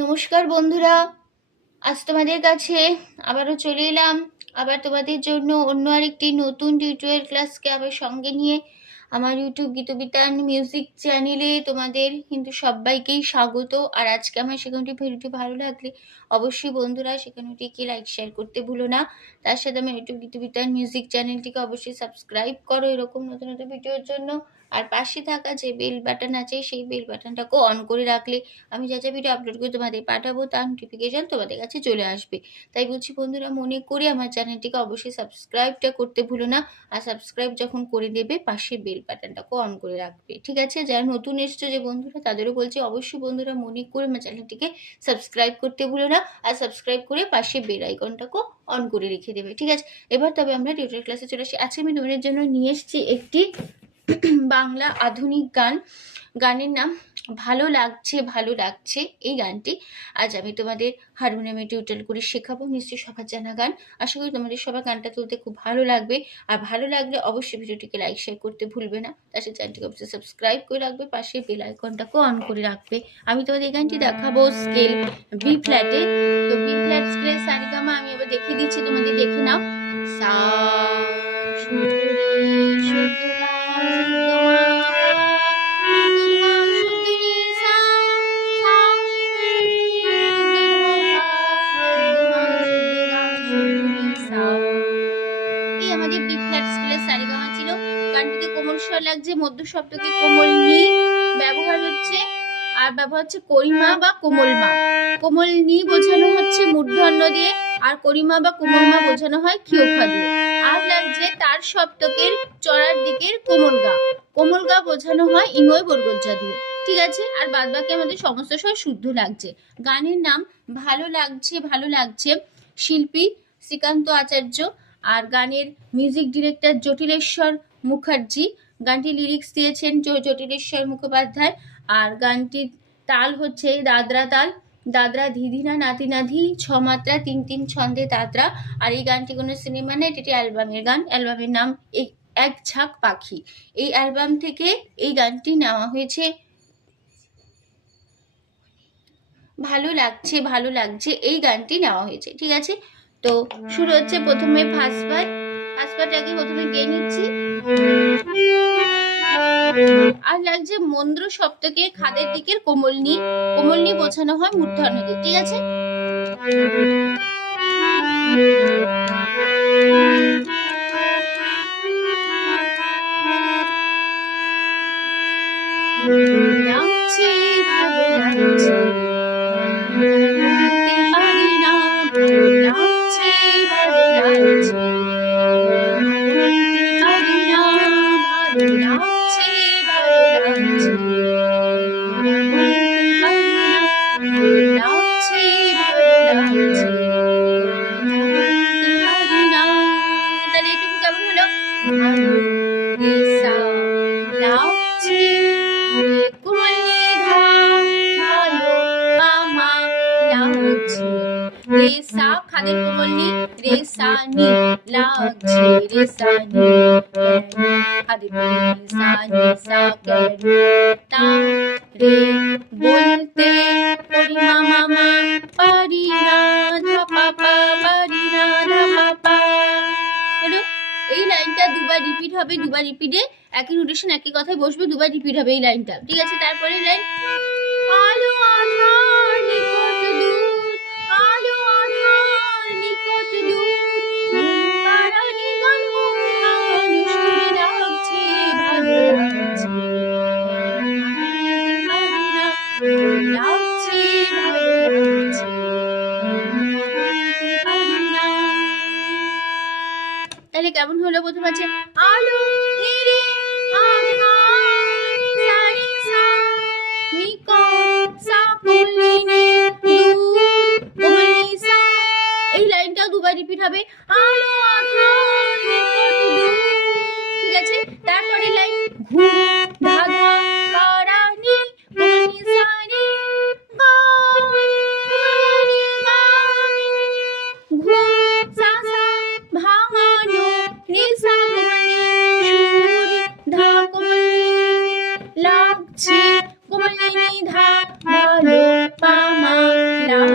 নমস্কার বন্ধুরা। আজ তোমাদের কাছে আবারও চলে এলাম। আবার তোমাদের জন্য অন্য আরেকটি নতুন টিউটোরিয়াল ক্লাসকে আবার সঙ্গে নিয়ে আমার ইউটিউব গীতবিতান মিউজিক চ্যানেলে তোমাদের কিন্তু সবাইকেই স্বাগত। আর আজকে আমার সেখানটি ভিডিওটি ভালো লাগলে অবশ্যই বন্ধুরা সেখানটিকে লাইক শেয়ার করতে ভুলো না। তার সাথে আমার ইউটিউব গীতবিতান মিউজিক চ্যানেলটিকে অবশ্যই সাবস্ক্রাইব করো এরকম নতুন নতুন ভিডিওর জন্য। আর পাশে থাকা যে বেল বাটন আছে, সেই বেল বাটনটাকেও অন করে রাখলে আমি যা যা ভিডিও আপলোড করে তোমাদের পাঠাবো, তার নোটিফিকেশান তোমাদের কাছে চলে আসবে। তাই বলছি বন্ধুরা, মনে করে আমার চ্যানেলটিকে অবশ্যই সাবস্ক্রাইবটা করতে ভুলো না আর সাবস্ক্রাইব যখন করে দেবে পাশে বেল বাটনটাকেও অন করে রাখবে। ঠিক আছে? যারা নতুন এসছো যে বন্ধুরা, তাদেরও বলছি অবশ্যই বন্ধুরা, মনে করে আমার চ্যানেলটিকে সাবস্ক্রাইব করতে ভুলো না আর সাবস্ক্রাইব করে পাশে বেল আইকনটাকেও অন করে রেখে দেবে। ঠিক আছে? এবার তবে আমরা টিউটার ক্লাসে চলে আসি। আজকে আমি তোমাদের জন্য নিয়ে এসেছি একটি বাংলা আধুনিক গান, গানের নাম ভালো লাগছে ভালো লাগছে এই গানটি। আজ আমি তোমাদের হারমোনিয়ামে টিউটোরিয়াল করে শেখাবো। নিশ্চয়ই সবার জানা গান। আশা করি তোমাদের সবার গানটা তুলতে খুব ভালো লাগবে। আর ভালো লাগলে অবশ্যই ভিডিওটিকে লাইক শেয়ার করতে ভুলবে না। তার সাথে চ্যানেলটিকে অবশ্যই সাবস্ক্রাইব করে রাখবে। পাশে বেল আইকনটাকেও অন করে রাখবে। আমি তোমাদের এই গানটি দেখাবো স্কেল বি ফ্ল্যাটে তো বি ফ্ল্যাট স্কেলের সারিগামা আমি এবার দেখিয়ে দিচ্ছি। তোমাদের দেখে নাও। সা স্বর লাগছে মধ্য শব্দকে কোমল নি ব্যবহার হচ্ছে, আর ব্যবহার হচ্ছে করিমা বা কোমল মা কোমল নি বোঝানো হচ্ছে মূর্ধন্য দিয়ে, আর করিমা বা কোমল মা বোঝানো হয় ক্ষিয়খা দিয়ে। আর লাগছে তার সপ্তকের চড়ার দিকের কোমল গা। কোমল গা বোঝানো হয় ইঙ্গয় বর্গজ্জা দিয়ে। ঠিক আছে? আর বাদ বাকি আমাদের সমস্ত স্বর শুদ্ধ লাগছে। গানের নাম ভালো লাগছে ভালো লাগছে শিল্পী শ্রীকান্ত আচার্য আর গানের মিউজিক ডিরেক্টর জটিলেশ্বর মুখার্জি। গানটি লিরিক্স দিয়েছেন জটিলেশ্বর মুখোপাধ্যায়। আর গানটির তাল হচ্ছে দাদরা তাল। দাদরা ধিধিনা নাতি নাধি, ছ মাত্রা, তিন তিন ছন্দে দাদরা। আর এই গানটি কোনো সিনেমা নেই এটি অ্যালবামের গান। অ্যালবামের নাম এক ঝাঁক পাখি। এই অ্যালবাম থেকে এই গানটি নেওয়া হয়েছে। ভালো লাগছে ভালো লাগছে, এই গানটি নেওয়া হয়েছে। ঠিক আছে? তো শুরু হচ্ছে প্রথমে ফার্স্ট পার্ট ফার্স্ট প্রথমে গেয়ে নিচ্ছি। আর লাগছে মন্দ্র সপ্তকে খাদের দিকের কোমলনি কোমলনি বোঝানো হয় মূর্ধন্য দিয়ে ঠিক আছে? রে সা নি লাগছে রে সা নি খাদের কোমলনি সা নি সা কে তা রে বলতে পরি মামা পারি না পাপা পারি না পাপা এই লাইনটা দুবার রিপিট হবে, দুবার রিপিটে একই রোটেশন একই কথায় বসবে, দুবার রিপিট হবে এই লাইনটা। ঠিক আছে তারপরে লাইন। আলো আধার প্রথম আছে আলো রে এই লাইনটা দুবার রিপিট হবে, আলো ঠিক আছে? তারপরে লাইন ঘুম ধা ভালো পামা রাম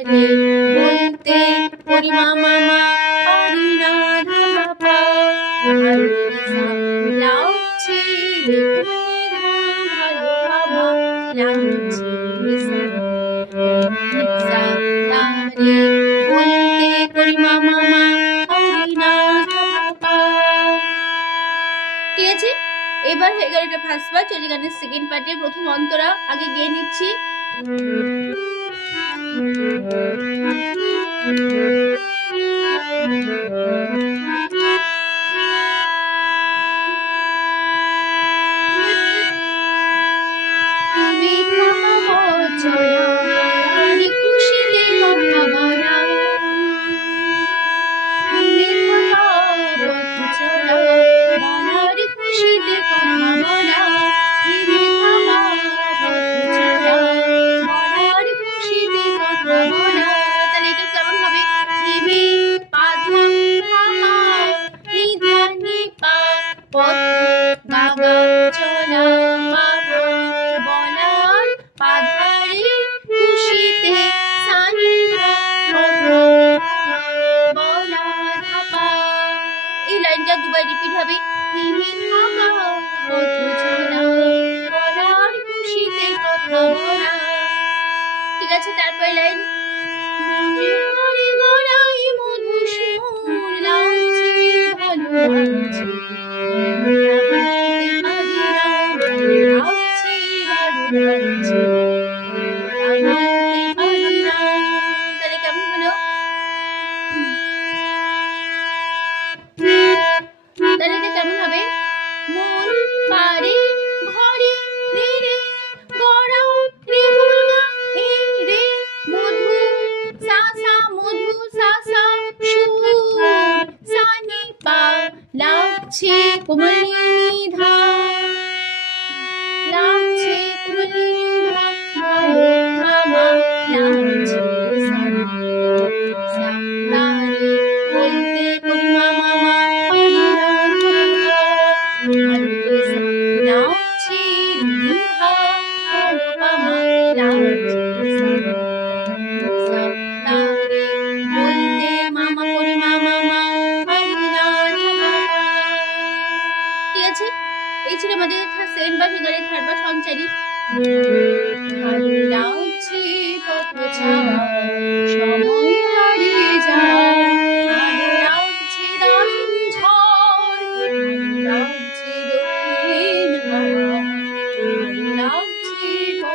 রে ভক্তে পরিমাম এবার হয়ে গেল এটা ফার্স্ট পার্ট চলে গানের সেকেন্ড পার্টে প্রথম অন্তরা আগে গিয়ে নিচ্ছি।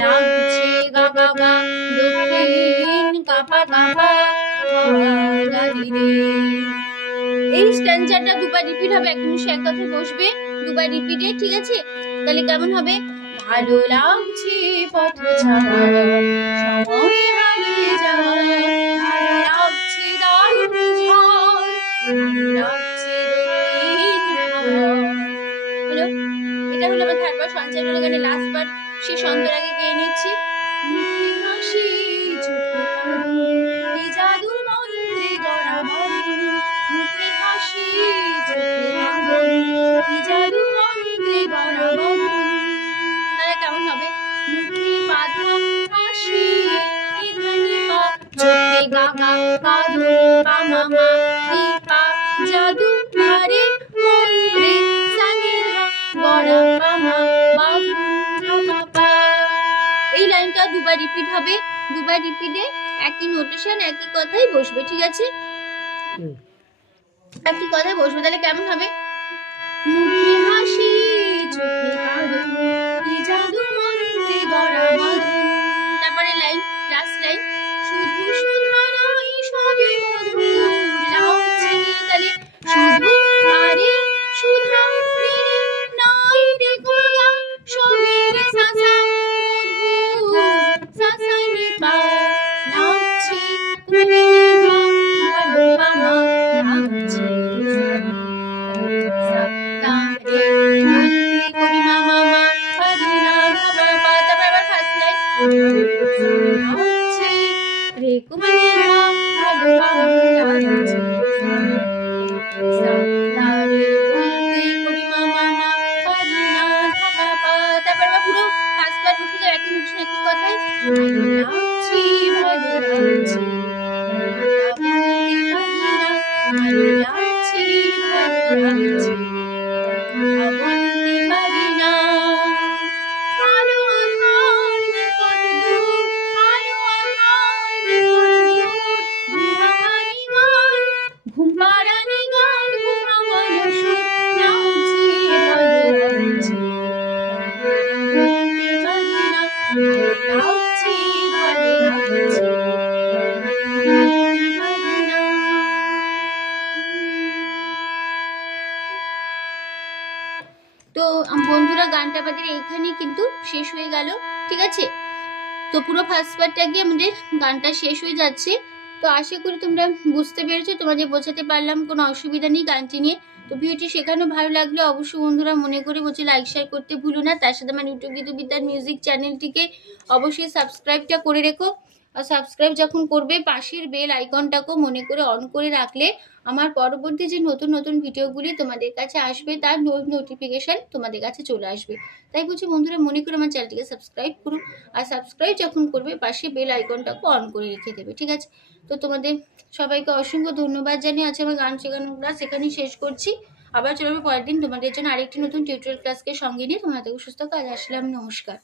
লাগছে গাবা গা দক্ষিণ কাপা কাপা এই স্ট্যান্ডারটা দুবার রিপিট হবে, এক উনিশশো এক কথায় বসবে। দুবার রিপিটে ঠিক আছে? তাহলে কেমন হবে? ভালো লাগছে পথ ছাড়া, সময় হারিয়ে যাওয়া ভালো লাগছে দারুণ ঝড়, ভালো লাগছে দক্ষিণ হলো তাহলে হলো আমার সঞ্চালনের গানে লাস্ট বার সে সন্তরাকে গিয়ে নিচ্ছি কেমন হবে মুখে বাধা হাসি চোখে গাগা পাগল পামা মা রিপিট হবে। দুবার রিপিটে একই নোটেশন একই কথাই বসবে ঠিক আছে? একই কথাই বসবে তাহলে কেমন হবে? মুখে হাসি চোখে ভালো আমাদের এইখানেই কিন্তু শেষ হয়ে গেল, ঠিক আছে? তো পুরো ফার্স্ট পার্টটা গিয়ে আমাদের গানটা শেষ হয়ে যাচ্ছে। তো আশা করি তোমরা বুঝতে পেরেছ, তোমাদের বোঝাতে পারলাম, কোনো অসুবিধা নেই গানটি নিয়ে। তো ভিডিওটি শেখানো ভালো লাগলে অবশ্যই বন্ধুরা মনে করে বলছে লাইক শেয়ার করতে ভুলো না। তার সাথে আমার ইউটিউব গীতবিদ্যার মিউজিক চ্যানেলটিকে অবশ্যই সাবস্ক্রাইবটা করে রেখো। আর সাবস্ক্রাইব যখন করবে, পাশের বেল আইকনটাকেও মনে করে অন করে রাখলে আমার পরবর্তী যে নতুন নতুন ভিডিওগুলি তোমাদের কাছে আসবে, তার নোটিফিকেশান তোমাদের কাছে চলে আসবে। তাই বলছি বন্ধুরা, মনে করে আমার চ্যানেলটিকে সাবস্ক্রাইব করুন আর সাবস্ক্রাইব যখন করবে, পাশে বেল আইকনটাকে অন করে রেখে দেবে, ঠিক আছে? তো তোমাদের সবাইকে অসংখ্য ধন্যবাদ জানিয়ে আছে আমার গান শেখানো ক্লাস এখানেই শেষ করছি। আবার চলবে পরের দিন। তোমাদের জন্য আরেকটি নতুন টিউটোরিয়াল ক্লাসকে সঙ্গে নিয়ে। তোমাদের সুস্থ কাজ আসলাম। নমস্কার।